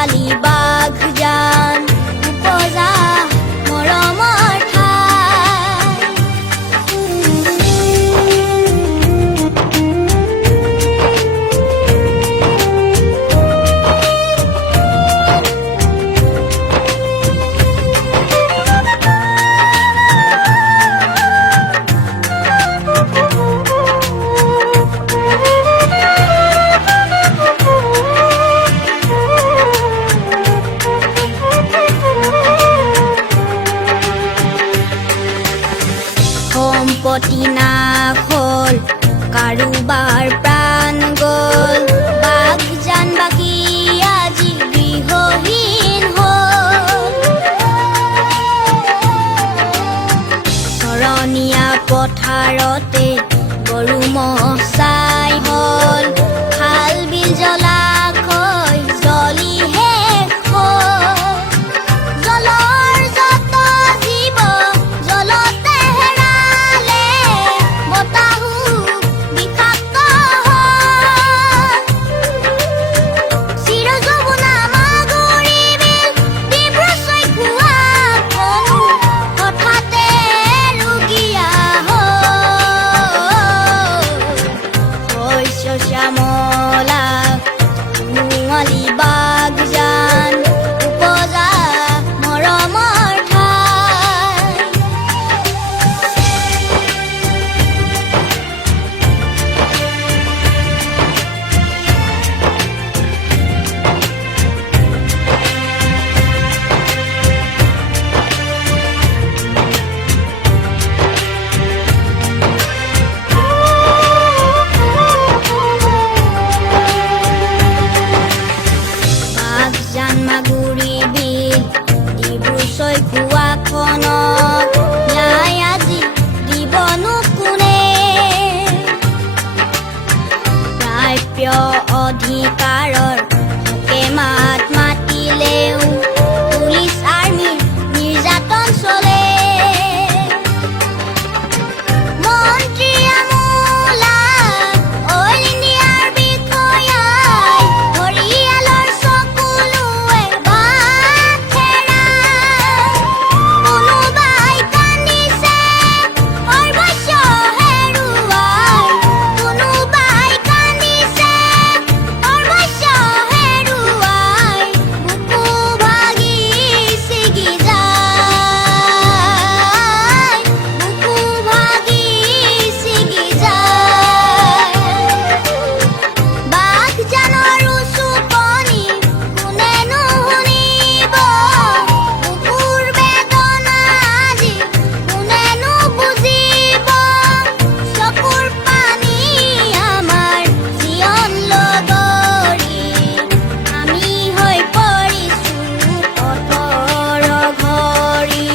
নুৱালি বাঘজান উপজা মৰমৰ ঠাই। সম্পত্তি নাশ হ'ল, কাৰোবাৰ প্ৰাণ গ'ল, বাঘজান বাকী আজি গৃহহীন হ'ল। চৰণীয়া পথাৰতে গৰু ম'হ চাই হ'ল, খাল বিল জলাশয় জ্বলি শেষ হ'ল। জলৰ যত জীৱ জলতে হেৰালে, বতাহো বিষাক্ত হ'ল। চিৰযৌৱনা মাগুৰী বিল, ডিব্ৰু-চৈখোৱা খনো হঠাতে ৰুগীয়া হ'ল। শস্য শ্যামলা নুৱালি বাঘজান উপজা মৰমৰ ঠাই। বাঘজান মাগুৰী বিল, ডিব্ৰু-চৈখোৱা খনক ন্যায় আজি দিবনো কোনে? প্ৰাপ্য অধিকাৰৰ হকে মাত মাতিলেও পুলিচ আৰ্মিৰ নিৰ্যাতন চলে। মন্ত্ৰী আমোলা অইল ইণ্ডিয়াৰ বিষয়াই ঘৰিয়ালৰ চকুলোৱে বাট হেৰায়। কোনোবাই কান্দিছে সৰ্বস্ব হেৰুৱাই, কোনোবাই কান্দিছে সৰ্বস্ব হেৰুৱাই। বুকু ভাগি ছিগি যায়, বুকু ভাগি ছিগি যায়। বাঘজানৰ উচুপনি কোনেনো শুনিব, বুকুৰ বেদনা আজি কোনেনো বুজিব। চকুৰ পানী আমাৰ জীৱন লগৰী, আমি হৈ পৰিছো পথৰ ঘৰী।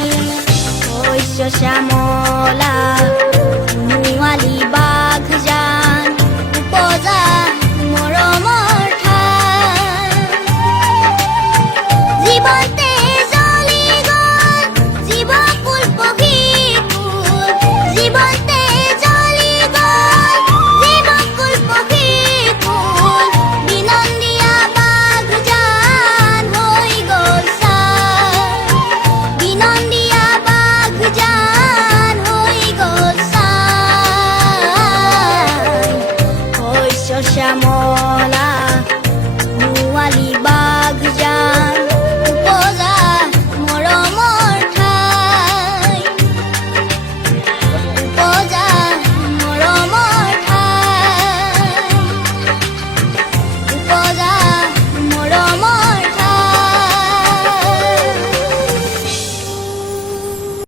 শস্য শ্যামলা নুৱালি বাঘজান উপজা মৰমৰ ঠাই। জীৱন